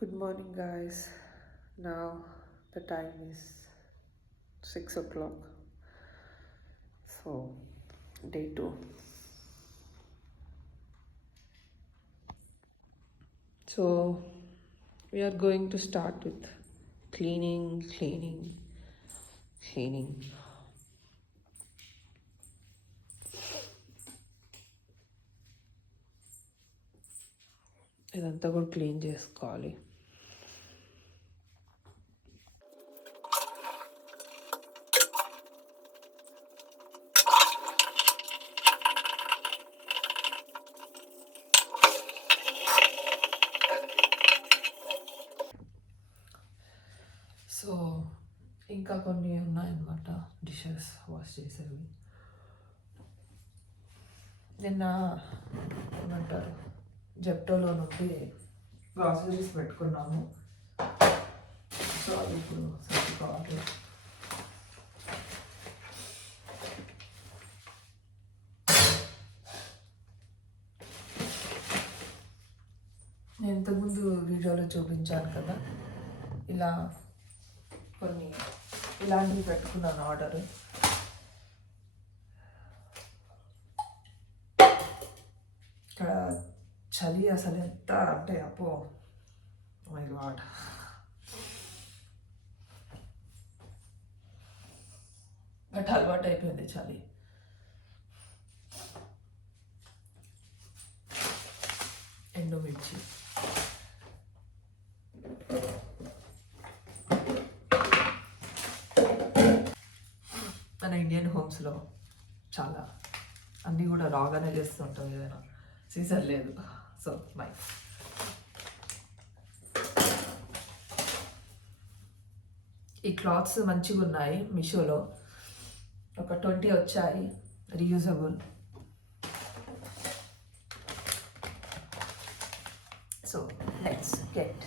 Good morning, guys. Now the time is 6 o'clock. So, day 2. So, we are going to start with cleaning. ఇదంతా కూడా క్లీన్ చేసుకోవాలి. సో ఇంకా కొన్ని ఉన్నాయన్నమాట డిషెస్ వాష్ చేసేవి. నిన్న ఏమంటారు జెప్టోలో నుండి గ్రాసరీస్ పెట్టుకున్నాము. సో అది ఇప్పుడు సర్దుకోవాలి. నేను ఇంతకుముందు వీడియోలో చూపించాను కదా, ఇలా కొన్ని ఇలాంటివి పెట్టుకున్నాను ఆర్డర్. ఇక్కడ చలి అసలు ఎంత అంటే అప్పో మై గాడ్. బట్ అలవాటు అయిపోయింది చలి. ఎండుమిర్చి, మన ఇండియన్ హోమ్స్లో చాలా అన్నీ కూడా రాగానే చేస్తుంటాం, ఏదైనా సీజన్ లేదు. So by. ఈ క్లాత్స్ మంచిగా ఉన్నాయి, మీషోలో ఒక 20 వచ్చాయి, reusable. So let's get.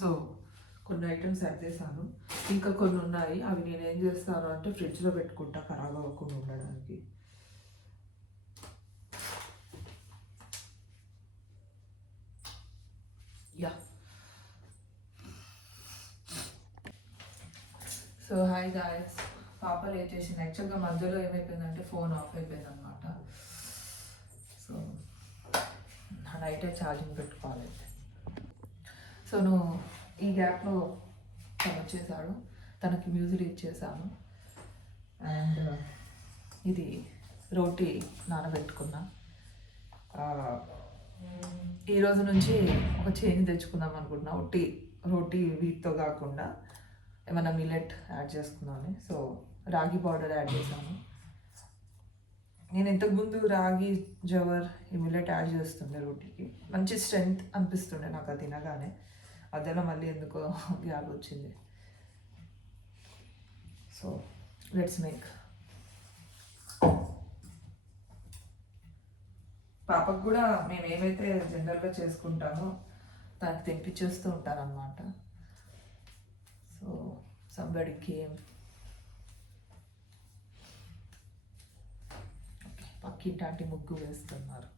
So కొన్ని ఐటమ్స్ యాడ్ చేశాను, ఇంకా కొన్ని ఉన్నాయి. అవి నేను ఏం చేస్తాను అంటే ఫ్రిడ్జ్లో పెట్టుకుంటా, ఖరాబ్ అవ్వకుండా ఉండడానికి. యా. సో హాయ్ గాయస్, పాప లేట్ చేసింది. యాక్చువల్గా మధ్యలో ఏమైపోయిందంటే ఫోన్ ఆఫ్ అయిపోయింది అనమాట. సో నైటే ఛార్జింగ్ పెట్టుకోవాలి. సో నువ్వు ఈ గ్యాప్లో తను వచ్చేసాడు, తనకి మ్యూజిక్ ఇచ్చేసాను. అండ్ ఇది రోటీ నానబెట్టుకున్నా. ఈరోజు నుంచి ఒక చేంజ్ తెచ్చుకుందాం అనుకుంటున్నా. రోటీ వీటితో కాకుండా ఏమైనా మిల్లెట్ యాడ్ చేసుకుందామని. సో రాగి పౌడర్ యాడ్ చేశాను. నేను ఇంతకుముందు రాగి జవర్ ఈ మిల్లెట్ యాడ్ చేస్తుండే రోటీకి, మంచి స్ట్రెంగ్త్ అనిపిస్తుండే నాకు అది తినగానే. అదేలా మళ్ళీ ఎందుకో గ్యాప్ వచ్చింది. So let's make. పాపకు కూడా మేము ఏమైతే జనరల్గా చేసుకుంటామో తనకు తెప్పించేస్తూ ఉంటారనమాట. So somebody came. పక్కింటి ముగ్గు వేస్తున్నారు.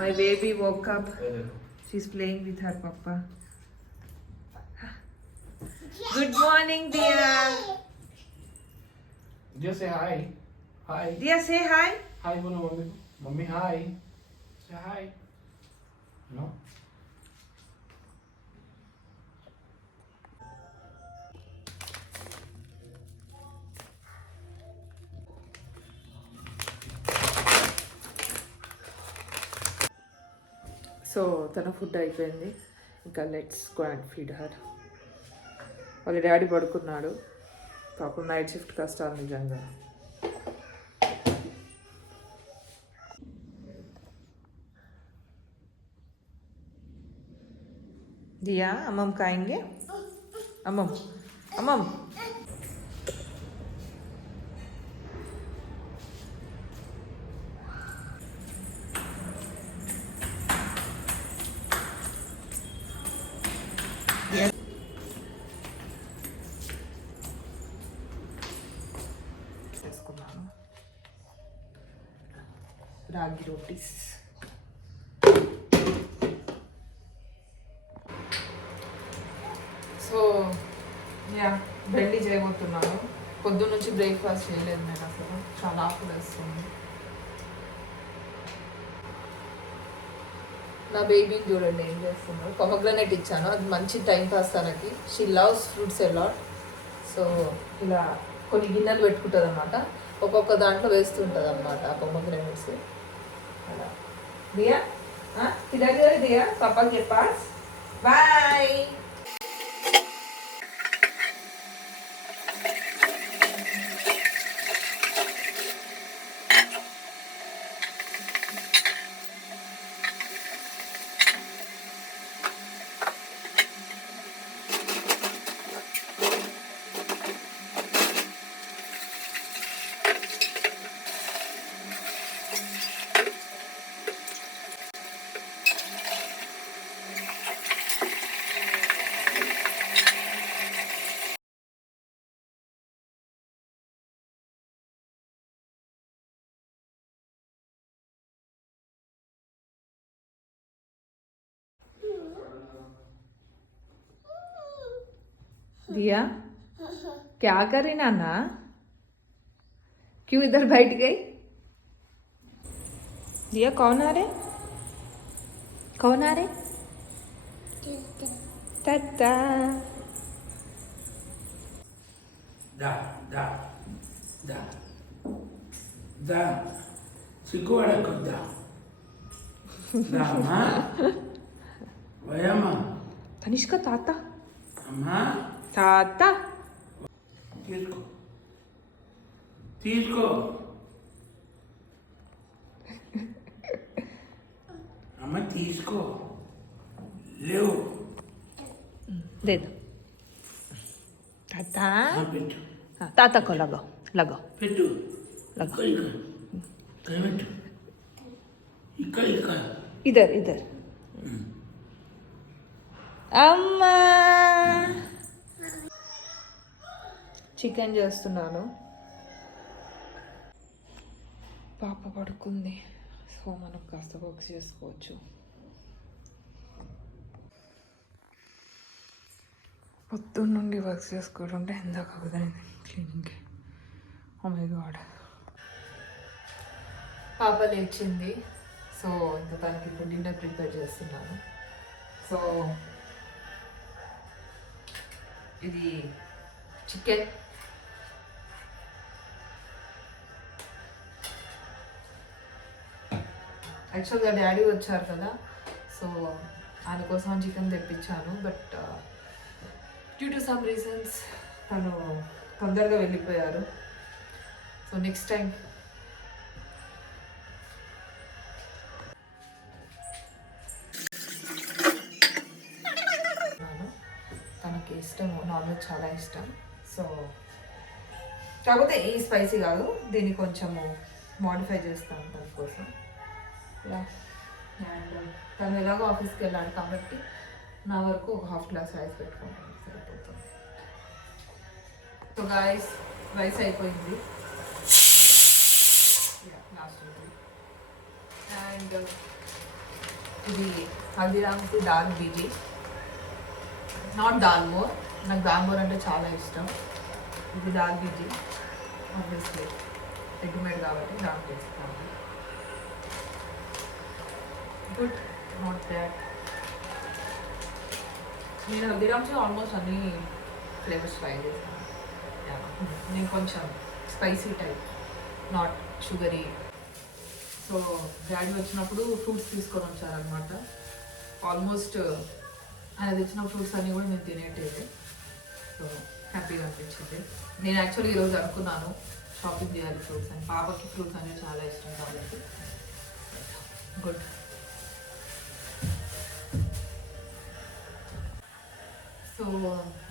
My baby woke up. She's playing with her papa. Good morning, dear. Just say hi. Hi. Dia, say hi. Hi, bono mummy. Mummy, hi. Say hi. No. So తన ఫుడ్ అయిపోయింది, ఇంకా let's go and feed her. వాళ్ళ డాడీ పడుకున్నాడు, పాపం night shift కష్టాలు నిజంగా. दिया अम्मम खाएंगे, अम्मम अम्मम. చేసుకున్నాను రాగి రోటీస్. సో యా బెండి చేయబోతున్నాను. పొద్దున్న నుంచి బ్రేక్ఫాస్ట్ చేయలేదు నేను, అసలు చాలా ఆకులు వేస్తుంది. నా బేబీని చూడండి ఏం చేస్తున్నాడు. పొమగ్రనేట్ ఇచ్చాను, అది మంచి టైం పాస్ తనకి. She loves fruits a lot. So ఇలా కొన్ని గిన్నెలు పెట్టుకుంటుంది అనమాట, ఒక్కొక్క దాంట్లో వేస్తుంటుంది అనమాట ఆ పొమగ్రనేట్స్ అలా. దియా తిరగ దియా పాపాకి పాస్. బాయ్. दिया क्या कर रही नाना, क्यों इधर बैठ गई? दिया कौन आ रहे, कौन आ रहे? ताता. Da, da, da, da. Sigura ko da. Da, ma. Vayama. Tanishka ताता, Amma. ताता. తీసుకో తీసుకో. అమ్మ తీసుకో, లేవు. दे दो ताता. పెట్టు हाँ, ताता को लगाओ लगाओ పెట్టు. लगाओ. ఇక్కడ ఇక్కడ పెట్టు. ఇక్కడ ఇక్కడ. इधर इधर. అమ్మా చికెన్ చేస్తున్నాను. పాప పడుకుంది, సో మనం కాస్త వర్క్ చేసుకోవచ్చు. పొద్దున్న నుండి వర్క్ చేసుకోవడం ఎందాక కుదరింది క్లీనింగ్కి. Oh my God. పాప లేచింది, సో ఇంకా తనకి ఇప్పుడు డిన్నర్ ప్రిపేర్ చేస్తున్నాను. సో ఇది చికెన్, యాక్చువల్గా డాడీ వచ్చారు కదా, సో ఆయన కోసం చికెన్ తెప్పించాను. But due to some reasons తను తొందరగా వెళ్ళిపోయారు. సో నెక్స్ట్ టైం తనకి ఇష్టం, నాన్ వెజ్ చాలా ఇష్టం. సో కాకపోతే ఈ స్పైసీ కాదు, దీన్ని కొంచెము మోడిఫై చేస్తాను తన కోసం. అండ్ తను ఎలాగో ఆఫీస్కి వెళ్ళాడు కాబట్టి నా వరకు ఒక హాఫ్ గ్లాస్ రైస్ పెట్టుకుంటాను, సరిపోతుంది. సో గాయస్, రైస్ అయిపోయింది. లాస్ట్ అండ్ ఇది హల్దీరామ్స్ దాల్ బీజీ, నాట్ దాల్మోర్. నాకు దాల్మోర్ అంటే చాలా ఇష్టం. ఇది dal biji obviously. Egg made కాబట్టి దాంట్లో వేస్తాను. Good, not bad. నేను హల్దీరామ్స్ ఆల్మోస్ట్ అన్ని ఫ్లేవర్స్ ట్రై చేస్తాను. నేను కొంచెం spicy type, not sugary. So daddy వచ్చినప్పుడు ఫ్రూట్స్ తీసుకొని వచ్చారనమాట. ఆల్మోస్ట్ ఆయన తెచ్చిన ఫ్రూట్స్ అన్నీ కూడా నేను తినేటేది. సో హ్యాపీగా అనిపించింది. నేను యాక్చువల్లీ ఈరోజు అనుకున్నాను షాపింగ్ చేయాలి ఫ్రూట్స్ అని. పాపకి ఫ్రూట్స్ అనేవి చాలా ఇష్టం కాబట్టి. గుడ్. సో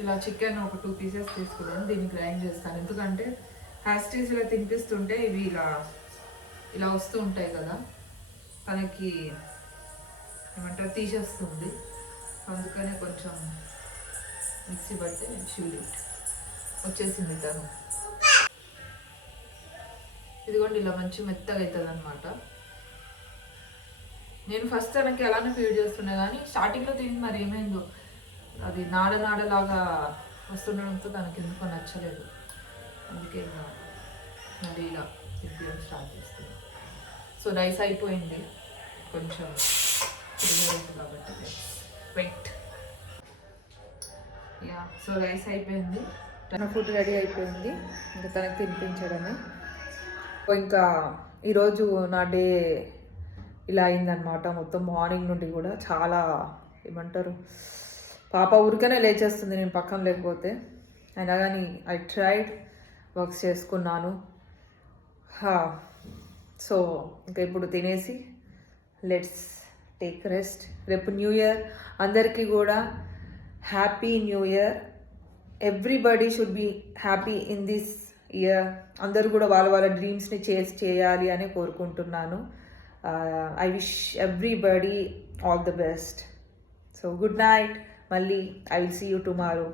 ఇలా చికెన్ ఒక 2 పీసెస్ తీసుకున్నాను. దీన్ని గ్రైండ్ చేస్తాను. ఎందుకంటే హ్యాస్టీస్ ఇలా తినిపిస్తుంటే ఇవి ఇలా వస్తూ ఉంటాయి కదా, తనకి ఏమంటారు తీసేస్తుంది. అందుకనే కొంచెం మిక్సీ పడితే షూరిట్ వచ్చేసింది తను. ఇదిగోండి ఇలా మంచి మెత్తగా అవుతుంది అనమాట. నేను ఫస్ట్ తనకి అలానే ఫీడ్ చేస్తున్నా కానీ స్టార్టింగ్లో తిని మరి ఏమైందో అది నాడలాగా వస్తుండడంతో తనకి ఎందుకో నచ్చలేదు. అందుకే ఇంకా మళ్ళీ ఇలా తిప్పడం స్టార్ట్ చేస్తుంది. సో రైస్ అయిపోయింది, కొంచెం కాబట్టి వెయిట్. యా, సో రైస్ అయిపోయింది, తన ఫుడ్ రెడీ అయిపోయింది. ఇంకా తనకి తినిపించడమే. ఇంకా ఈరోజు నా డే ఇలా అయిందనమాట. మొత్తం మార్నింగ్ నుండి కూడా చాలా ఏమంటారు, పాప ఊరికనే లేచేస్తుంది నేను పక్కన లేకపోతే. అయినా కానీ ఐ ట్రైడ్, వర్క్స్ చేసుకున్నాను. సో ఇంకా ఇప్పుడు తినేసి లెట్స్ టేక్ రెస్ట్. రేపు న్యూ ఇయర్, అందరికీ కూడా happy new year. Everybody should be happy in this year. అందరూ కూడా వాళ్ళ డ్రీమ్స్ని చేయాలి అని కోరుకుంటున్నాను. I wish everybody all the best. So good night. మళ్ళీ I will see you tomorrow.